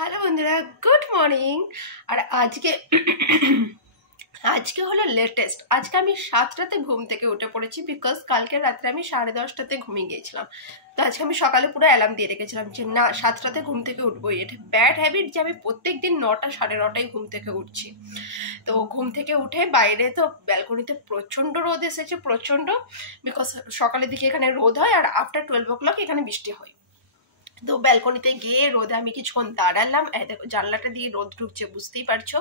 Hello বন্ধুরা, good morning. আর আজকে হলো লেটেস্ট। আজকে আমি 7টাতে ঘুম থেকে উঠে পড়েছি, বিকজ কালকে রাত্রে আমি 10:30টাতে ঘুমিয়ে গিয়েছিলাম। তো আজকে আমি সকালে পুরো অ্যালার্ম দিয়ে রেখেছিলাম যে না, 7টাতে ঘুম থেকে উঠবোই। এটা ব্যাড হ্যাবিট যে আমি প্রত্যেক দিন 9টা 9:30টায় ঘুম থেকে উঠছি। তো ঘুম থেকে উঠে বাইরে তো ব্যালকনিতে প্রচণ্ড রোদ এসেছে, প্রচণ্ড, বিকজ সকালের দিকে এখানে রোদ হয় আর আফটার 12 o'clock এখানে বৃষ্টি হয়। তো ব্যালকনিতে গিয়ে রোদে আমি কিছুক্ষণ দাঁড়ালাম। দেখো জানলাটা দিয়ে রোদ ঢুকছে, বুঝতেই পারছো।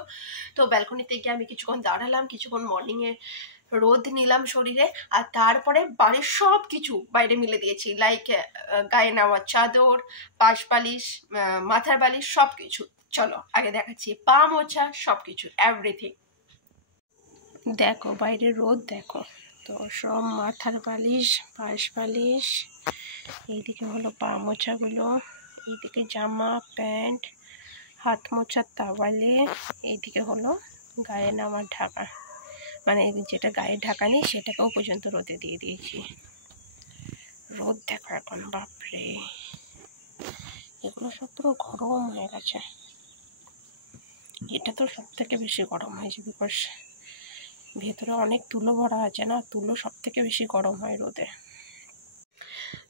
তো ব্যালকনিতে গিয়ে আমি কিছুক্ষণ দাঁড়ালাম, কিছুক্ষণ মর্নিংয়ে রোদ নিলাম শরীরে। আর তারপরে বাড়ির সব কিছু বাইরে মিলে দিয়েছি, লাইক গায়ে নেওয়া চাদর, পাশ বালিশ, মাথার বালিশ, সব কিছু। চলো আগে দেখাচ্ছি, পা মোছা, সব কিছু, এভরিথিং। দেখো বাইরে রোদ দেখো। তো সব মাথার বালিশ, পাশ বালিশ, এইদিকে হলো পা মোছাগুলো, এইদিকে জামা প্যান্ট, হাত মোছার তাওয়ালে, এইদিকে হলো গায়ে নামার ঢাকা, মানে যেটা গায়ে ঢাকা নেই সেটাকেও পর্যন্ত রোদে দিয়ে দিয়েছি। রোদ দেখো এখন, বাপরে, এগুলো সব পুরো গরম হয়ে গেছে। এটা তো সব থেকে বেশি গরম হয়েছে, বিকজ ভেতরে অনেক তুলো ভরা আছে না, তুলো সব থেকে বেশি গরম হয় রোদে।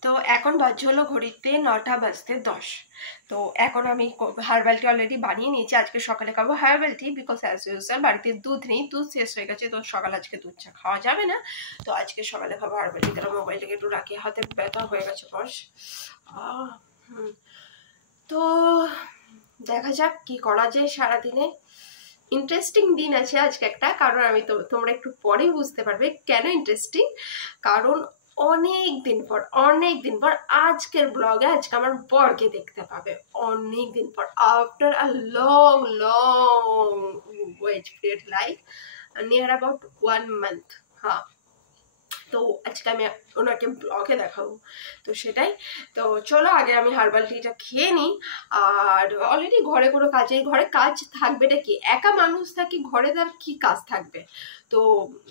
তো এখন বাজছে হলো ঘড়িতে 9:10। তো এখন আমি হার্বাল টি অলরেডি বানিয়ে নিয়েছি। আজকে সকালে খাবো herbal tea, because as usual বাড়িতে দুধ নেই, দুধ শেষ হয়ে গেছে। তো সকালে আজকে দুধ চা খাওয়া যাবে না, তো আজকে সকালে খাবো হার্বাল টি। তারা মোবাইলটাকে একটু রাখি, হাতে ব্যথা হয়ে গেছে বস। তো দেখা যাক কি করা যায় সারাদিনে। ইন্টারেস্টিং দিন আছে আজকে একটা, কারণ আমি তো তোমরা একটু পরেই বুঝতে পারবে কেন ইন্টারেস্টিং। কারণ অনেক দিন পর আজকের ব্লগে আজকে আমার বরকে দেখতে পাবে, অনেক দিন পর, after a long wait period, like near about 1 month। হ্যাঁ, তো আজকে আমি ওনাকে ব্লগে দেখাবো, তো সেটাই। তো চলো আগে আমি হার্বাল টিটা খেয়ে নিই। আর অলরেডি ঘরে কোনো কাজের, ঘরে কাজ থাকবে না কি, একা মানুষ থাকি ঘরে, তার কি কাজ থাকবে। তো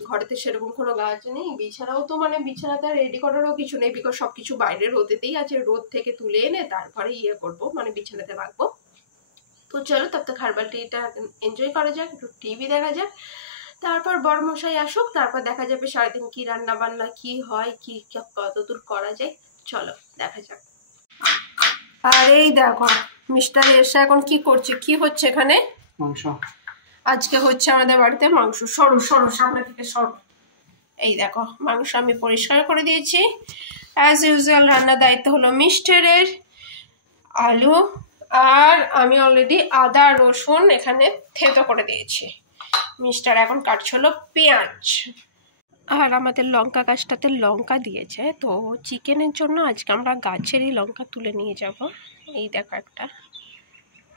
ঘরেতে সেরকম কোনো কাজ নেই, বিছানাও তো মানে বিছানাতে রেডি করারও কিছু নেই, বিকজ সব কিছু বাইরে রোদেতেই আছে। রোদ থেকে তুলে এনে তারপরে করবো, মানে বিছানাতে রাখবো। তো চলো তব তক হার্বাল টিটা এনজয় করা যাক, একটু টিভি দেখা যাক, তারপর বড়মশাই আসুক, তারপর দেখা যাবে সারাদিন কি রান্না বান্না কি হয়, কি কতদূর করা যায়, চলো দেখা যাক। আর এই দেখো মিস্টার এরশা এখন কি করছে, কি হচ্ছে এখানে? মাংস আজকে হচ্ছে আমাদের বাড়িতে মাংস। সরো সরো, সামনে থেকে সরো। এই দেখো মাংস আমি পরিষ্কার করে দিয়েছি। অ্যাজ ইউজুয়াল রান্নার দায়িত্ব হলো মিস্টারের। আলু আর আমি অলরেডি আদা রসুন এখানে থেতো করে দিয়েছি। মিস্টার এখন কাটছে হলো পেঁয়াজ। আর আমাদের লঙ্কা গাছটাতে লঙ্কা দিয়েছে, তো চিকেনের জন্য আজকে আমরা গাছেরই লঙ্কা তুলে নিয়ে যাব। এই দেখো একটা,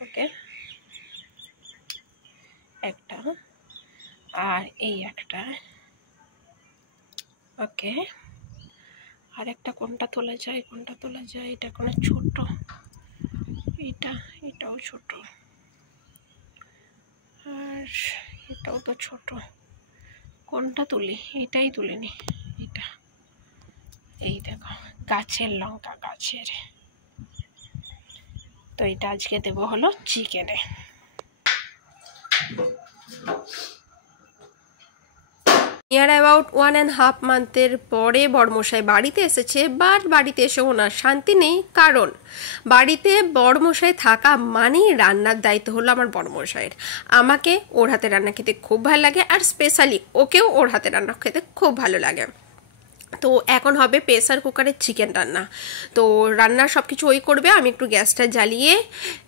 ওকে, একটা, আর এই একটা, ওকে, আর একটা কোনটা তোলা যায়, কোনটা তোলা যায়, এটা কোনো ছোট, এটাও ছোট, আর এটাও তো ছোট, কোনটা তুলি, এটাই তুলে নি, এটা। এই দেখো গাছের লঙ্কা, গাছের। তো এটা আজকে দেবো হলো চিকেনে। নিয়ার অ্যাবাউট 1.5 month পরে বড়মশাই বাড়িতে এসেছে, বাট বাড়িতে এসে ওনার শান্তি নেই, কারণ বাড়িতে বড়মশাই থাকা মানেই রান্নার দায়িত্ব হলো আমার বড়মশাইয়ের। আমাকে ওর হাতে রান্না খেতে খুব ভালো লাগে, আর স্পেশালি ওকেও ওর হাতে রান্না খেতে খুব ভালো লাগে। তো এখন হবে প্রেসার কুকারের চিকেন রান্না। তো রান্নার সব কিছু ওই করবে, আমি একটু গ্যাসটা জ্বালিয়ে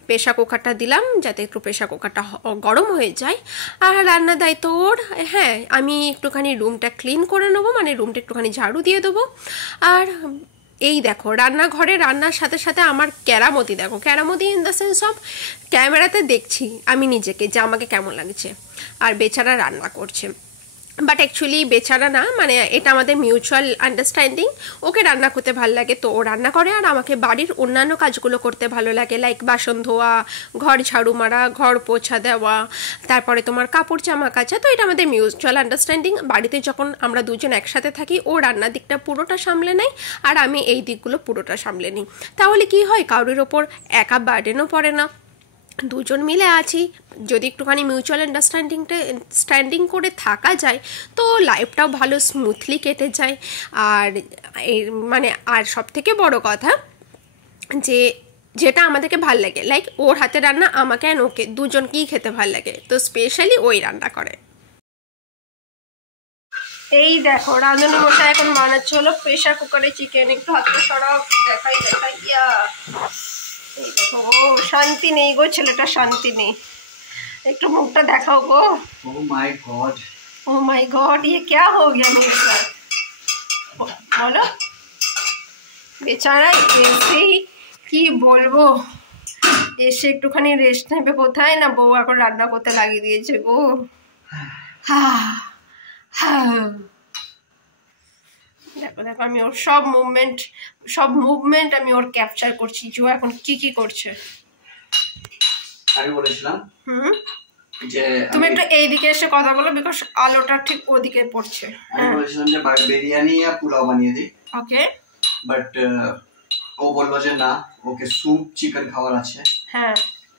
প্রেসার কুকারটা দিলাম যাতে একটু প্রেসার কুকারটা গরম হয়ে যায়। আর রান্নার দায়িত্ব ওর। হ্যাঁ, আমি একটুখানি রুমটা ক্লিন করে নেবো, মানে রুমটা একটুখানি ঝাড়ু দিয়ে দেবো। আর এই দেখো রান্নাঘরে রান্নার সাথে সাথে আমার কেরামতি দেখো, কেরামতি ইন দ্য সেন্স অফ ক্যামেরাতে দেখছি আমি নিজেকে যে আমাকে কেমন লাগছে, আর বেচারা রান্না করছে। বাট অ্যাকচুয়ালি বেচারা না, মানে এটা আমাদের মিউচুয়াল আন্ডারস্ট্যান্ডিং। ওকে রান্না করতে ভালো লাগে তো ও রান্না করে, আর আমাকে বাড়ির অন্যান্য কাজগুলো করতে ভালো লাগে, লাইক বাসন ধোয়া, ঘর ঝাড়ু মারা, ঘর পোছা দেওয়া, তারপরে তোমার কাপড় জামা কাচা। তো এটা আমাদের মিউচুয়াল আন্ডারস্ট্যান্ডিং। বাড়িতে যখন আমরা দুজন একসাথে থাকি, ও রান্নার দিকটা পুরোটা সামলে নেয় আর আমি এই দিকগুলো পুরোটা সামলে নিই। তাহলে কি হয়, কারোর ওপর একা বার্ডেনও পড়ে না। দুজন মিলে আছি, যদি একটুখানি মিউচুয়াল আন্ডারস্ট্যান্ডিং করে থাকা যায় তো লাইফটাও ভালো স্মুথলি কেটে যায়। আর মানে আর সব থেকে বড় কথা যে যেটা আমাদেরকে ভাল লাগে, লাইক ওর হাতে রান্না আমাকে আর ওকে দুজনকেই খেতে ভাল লাগে, তো স্পেশালি ওই রান্না করে। এই দেখো রাঁধুনি মশাই এখন বানাচ্ছে হলো প্রেশার কুকারে চিকেন। একটু হাতটা সরাও, দেখাই ইয়া। এই দেখো, ও শান্তি নেই গো, ছেলেটা শান্তি নেই। একটু মুখটা দেখাও গো। ओ माय गॉड ये क्या हो गया मेरे साथ, बोलो। বেচারা এসে কি বলবো, এসে একটুখানি রেস্ট নেবে কোথায় না, বউ এখন রান্না করতে লাগিয়ে দিয়েছে গো। দেখো দেখো, আমি ওর সব মুভমেন্ট আমি ওর ক্যাপচার করছি, যে এখন কি করছে। আমি বলেছিলাম যে তুমি একটু এইদিকে এসে কথা বলো, বিকজ আলোটা ঠিক ওদিকে পড়ছে। আমি বলেছিলাম যে বিরিয়ানি আর পোলাও বানিয়ে দিই, ওকে, বাট ও বললো যে না, ওকে স্যুপ চিকেন খাওয়ার আছে। হ্যাঁ,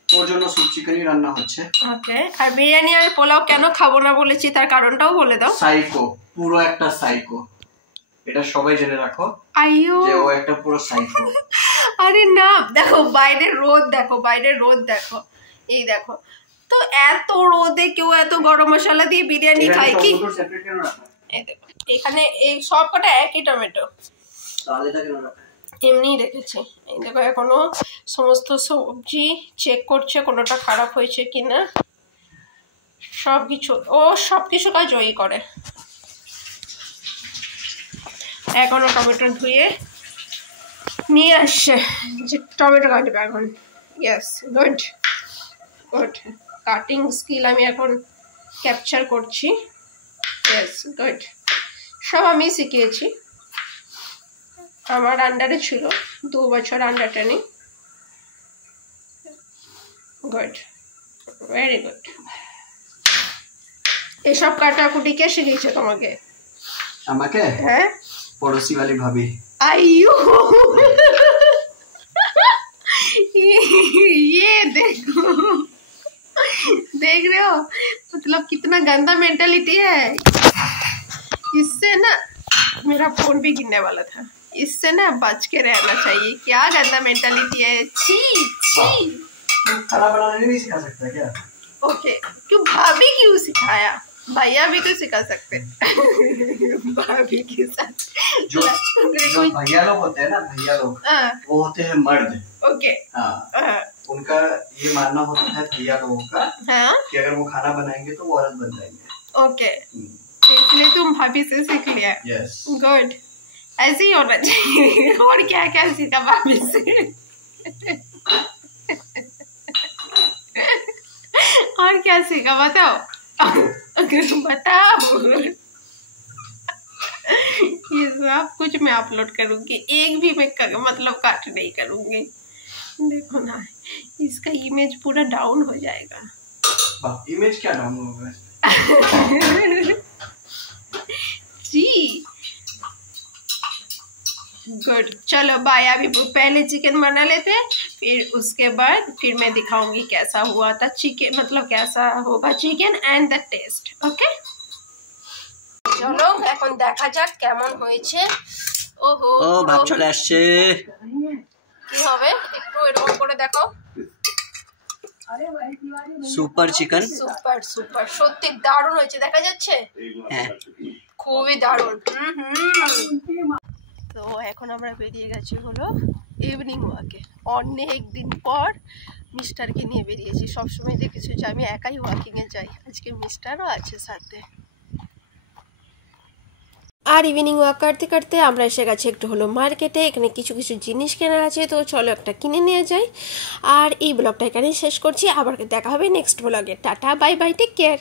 ওর জন্য স্যুপ চিকেনই রান্না হচ্ছে। ওকে, আর বিরিয়ানি আর পোলাও কেন খাবো না বলেছি তার কারণটাও বলে দাও। সাইকো, পুরো একটা সাইকো, এটা সবাই জেনে রাখো। আইয়ো, যে ও একটা পুরো সাইকো। আরে না, দেখো বাইরের রোদ দেখো, এই দেখো তো, এত রোদে কেউ এত গরম মশলা দিয়ে বিরিয়ানি খায় কি? এই দেখো এখানে এই সব কটা একই টমেটো, এমনি রেখেছি। এই দেখো এখনো সমস্ত সবজি চেক করছে কোনোটা খারাপ হয়েছে কিনা, সবকিছু কাজ ওই করে। এখনো টমেটো ধুয়ে নিয়ে আসছে, যে টমেটো কাটবে এখন। ইয়েস, গুড, কাটিং স্কিল আমি এখন ক্যাপচার করছি। ইয়েস, গুড, সব আমি শিখিয়েছি, আমার আন্ডারে ছিল 2 বছর under training. Good, very good. এসব কাটাকুটি কে শিখিয়েছে তোমাকে? আমাকে? হ্যাঁ, পড়োসি वाली भाभी। आयु ये देखो, देख रहे हो मतलब कितना गंदा मेंटालिटी है। इससे ना मेरा फोन भी गिरने वाला था, इससे ना बच के रहना चाहिए। क्या गंदा मेंटालिटी है, छी छी। खाना बनाने नहीं सिखा सकता क्या? ओके, क्यों भाभी क्यों सिखाया? भैया भी तो सिखा सकते भाभी के साथ। जो भैया लोग होते हैं ना, भैया लोग वो होते हैं मर्द। ओके, उनका ये मानना होता है भैया लोगों का कि अगर वो खाना बनाएंगे तो वो औरत बन जाएंगे। ओके, इसलिए तुम भाभी से सीख लिया। यस, गुड, ऐसे ही होना चाहिए। और क्या क्या सीखा भाभी से? और क्या सीखा बताओ? बताओ। ये सब कुछ मैं अपलोड करूंगी, एक भी मैं मतलब काट नहीं करूंगी। देखो ना, इसका इमेज पूरा डाउन हो जाएगा। इमेज क्या डाउन होगा? जी गुड, चलो बाय। अभी पहले चिकन बना लेते हैं, फिर उसके बाद फिर मैं दिखाऊंगी कैसा हुआ था चिकन, मतलब कैसा होगा chicken and the taste. Okay, চলো এখন দেখা যাক কেমন হয়েছে। ওহো, ও ভাব চলে আসছে। কি হবে একটু এরকম করে দেখো। সুপার চিকেন, সুপার সত্যি দারুণ হয়েছে, দেখা যাচ্ছে? হ্যাঁ, খুবই দারুণ। তো এখন আমরা বেরিয়ে গেছি হলো ইভিনিং ওয়াকে। অনেক দিন পর মিস্টারকে নিয়ে বেরিয়েছি। সবসময় দেখেছি যে আমি একাই ওয়াকিংয়ে যাই, আজকে মিস্টারও আছে সাথে। আর ইভিনিং ওয়াক করতে করতে আমরা এসে গেছি একটু হলো মার্কেটে। এখানে কিছু জিনিস কেনার আছে, তো চলো একটা কিনে নিয়ে যাই। আর এই ব্লগটা এখানেই শেষ করছি, আবার দেখা হবে নেক্সট ব্লগে। Tata, bye bye, take care.